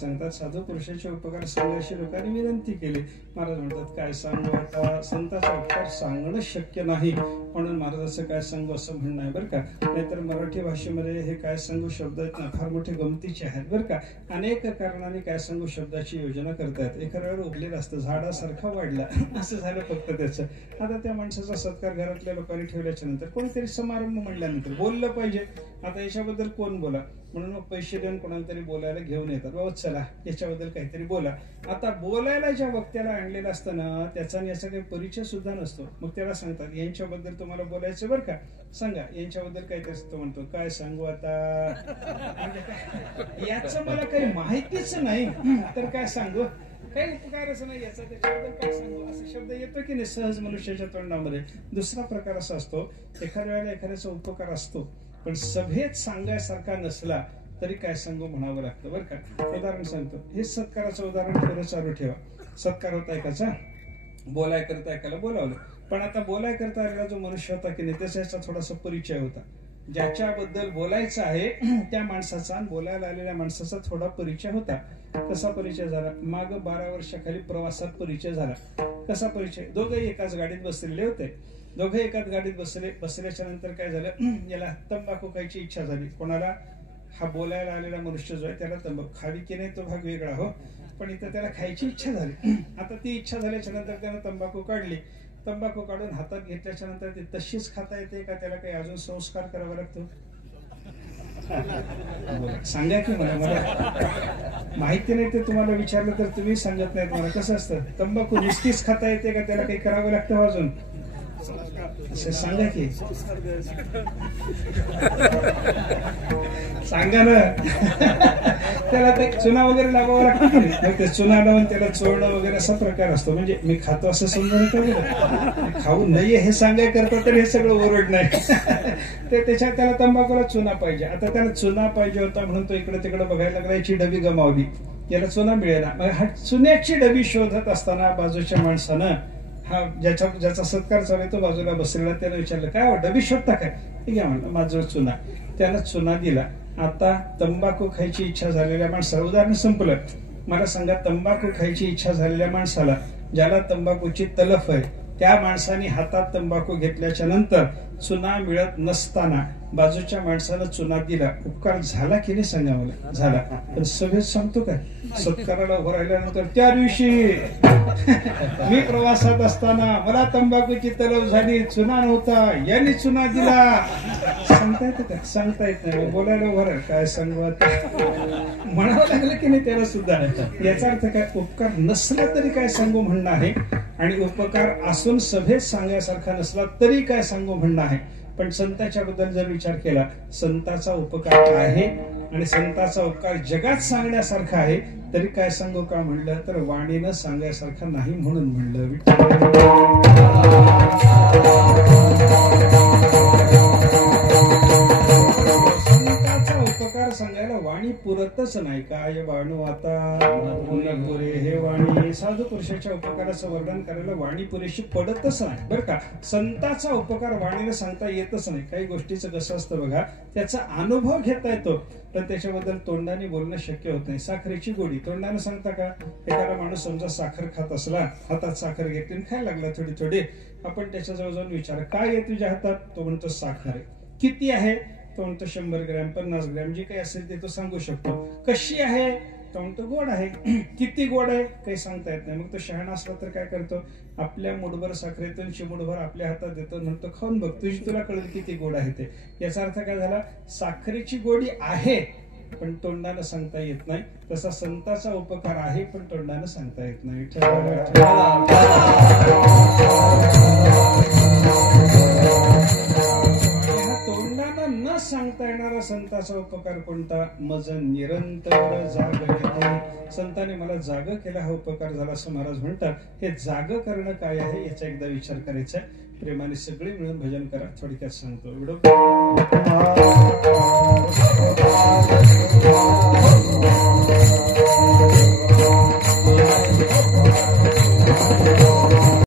सांगतात साधू पुरुषाचे उपकार सांगायची लोकांनी विनंती केली. महाराज म्हणतात काय सांगू आता, संतांचा उपकार सांगणं शक्य नाही म्हणून महाराजाचं काय सांगू असं म्हणणं आहे बरं का. नाहीतर मराठी भाषेमध्ये हे काय सांगू शब्द आहेत ना फार मोठे गमतीचे आहेत बरं का. अनेक कारणाने काय सांगू शब्दाची योजना करतायत. एखाद्या वेळेला उगलेलं असतं झाडासारखा वाढला असं झालं फक्त त्याचं. आता त्या माणसाचा सत्कार घरातल्या लोकांनी ठेवल्याच्या नंतर कोणीतरी समारंभ म्हणल्यानंतर बोललं पाहिजे. आता याच्याबद्दल कोण बोला म्हणून मग पैसे देऊन कोणाला तरी बोलायला घेऊन येतात. बाबा चला याच्याबद्दल काहीतरी बोला. आता बोलायला ज्या वक्त्याला आणलेलं असतं ना त्याचा याचा काही परिचय सुद्धा नसतो. मग त्याला सांगतात यांच्याबद्दल तुम्हाला बोलायचं बरं का, सांगा यांच्याबद्दल काहीतरी असतं. म्हणतो काय सांगू आता, याचं मला काही माहितीच नाही तर काय सांगू, काही उपकारच नाही याचा, त्याच्याबद्दल काय सांगू असा शब्द येतो की नाही सहज मनुष्याच्या तोंडामध्ये. दुसरा प्रकार असा असतो एखाद्या वेळेला एखाद्याचा उपकार असतो पण सभेत सांगायसारखा नसला तरी काय सांगू म्हणावं लागतं बरं का. उदाहरण सांगतो, हे सत्काराचं उदाहरण थोडं चालू ठेवा. सत्कार होता एकाचा, बोलाय करता एकाला बोलावलं, पण आता बोलाय करता आलेला जो मनुष्य होता की नाही त्याचा थोडासा परिचय होता. ज्याच्याबद्दल बोलायचं आहे त्या माणसाचा बोलायला आलेल्या माणसाचा थोडा परिचय होता. कसा परिचय झाला, माग 12 वर्षाखाली प्रवासात परिचय झाला. कसा परिचय, दोघंही एकाच गाडीत बसलेले होते. दोघे एकाच गाडीत बसल्याच्या नंतर काय झालं, याला तंबाखू खायची इच्छा झाली. कोणाला, हा बोलायला आलेला मनुष्य जो आहे त्याला तंबाखू खावी की नाही तो भाग वेगळा हो, पण इथं त्याला खायची इच्छा झाली. आता ती इच्छा झाल्याच्या नंतर त्यानं तंबाखू काढली. तंबाखू काढून हातात घेतल्याच्या नंतर ती तशीच खाता येते का त्याला काही अजून संस्कार करावा लागतो? सांगा की मला माहिती नाही ते तुम्हाला विचारलं तर तुम्ही सांगत नाहीत मला. कसं असतं, तंबाखू नुसतीच खाता येते का त्याला काही करावं लागतं अजून? सांगा की सांगा ना. त्याला ते चुना वगैरे लावावं लागतं की नाही, ते चुना लावून त्याला चोळणं वगैरे असा प्रकार असतो. म्हणजे मी खातो असं समजू नका, खाऊ नये हे सांगाय करता तर हे सगळं ओरड नाही. ते त्याच्यात त्याला तंबाखूला चुना पाहिजे. आता त्याला चुना पाहिजे होता म्हणून तो इकडे तिकडे बघायला लागला, याची डबी गमावली, याला चुना मिळेना. मग हा चुन्याची डबी शोधत असताना बाजूच्या माणसानं, हा ज्याचा सत्कार चालू तो बाजूला बसलेला, त्याला विचारलं काय डबी शोधता काय? ठीक आहे म्हणलं माझं चुना. त्याला चुना दिला. आता तंबाखू खायची इच्छा झालेल्या माणसाला, उदाहरण संपलं. मला सांगा, तंबाखू खायची इच्छा झालेल्या माणसाला, ज्याला तंबाखूची तलफ आहे, त्या माणसाने हातात तंबाखू घेतल्याच्या नंतर चुना मिळत नसताना बाजूच्या माणसाला चुना दिला, उपकार झाला की नाही सांगा मला? झाला. पण सभेत सांगतो काय, सत्काराला उभं राहिल्यानंतर त्या दिवशी मी प्रवासात असताना मला तंबाखूची तलफ झाली, चुना नव्हता, यांनी चुना दिला. सांगता येतं का? सांगता येत नाही. बोलायला उभं राहील काय सांगू आता, म्हणावं लागलं की नाही त्याला सुद्धा. याचा अर्थ काय, उपकार नसला तरी काय सांगू म्हणणं आहे आणि उपकार असून सभेत सांगायसारखा नसला तरी काय सांगू म्हणणं आहे. पण संतांच्या बद्दल जर विचार केला, संतांचा उपकार आहे आणि संतांचा उपकार जगात सांगण्यासारखा आहे तरी काय सांगू का म्हणलं तर वाणीनं सांगायसारखा नाही म्हणून म्हणलं. उपकार सांगायला वाणी पुरतच नाही. काय बाणू आता पुरे हे वाणी, साधू पुरुषाच्या उपकाराचं वर्णन करायला वाणी पुरेशी पडतच नाही बरं का. संतांचा उपकार वाणीने सांगता येतच नाही. काही गोष्टीचं कसं असतं बघा, त्याचा अनुभव घेता येतो पण त्याच्याबद्दल तोंडाने बोलणं शक्य होत नाही. साखरेची गोडी तोंडाने सांगता का? एखादा माणूस समजा साखर खात असला, हातात साखर घेतली खायला लागला थोडी थोडी, आपण त्याच्याजवळ जाऊन विचार काय आहे तुझ्या हातात? तो म्हणतो साखर आहे. किती आहे? तो म्हणतो 100 ग्रॅम 50 ग्रॅम, जे काही असेल ते तो सांगू शकतो. कशी आहे? तो म्हणतो गोड आहे. किती गोड आहे? काही सांगता येत नाही. मग तो शहाणा असला तर काय करतो, आपल्या मुठभर साखरेतून चिमूटभर आपल्या हातात देतो, म्हणतो खाऊन बघ, तुला कळेल किती गोड आहे ते. याचा अर्थ काय झाला, साखरेची गोडी आहे पण तोंडानं सांगता येत नाही. तसा संतांचा उपकार आहे पण तोंडानं सांगता येत नाही. संताचा उपकार कोणता? मज निरंतर जागविते. संताने मला जाग केला, हा उपकार झाला असं महाराज म्हणतात. हे जाग करणं काय आहे याचा एकदा विचार करायचा. प्रेमाने सगळे मिळून भजन करा. थोडक्यात सांगतो.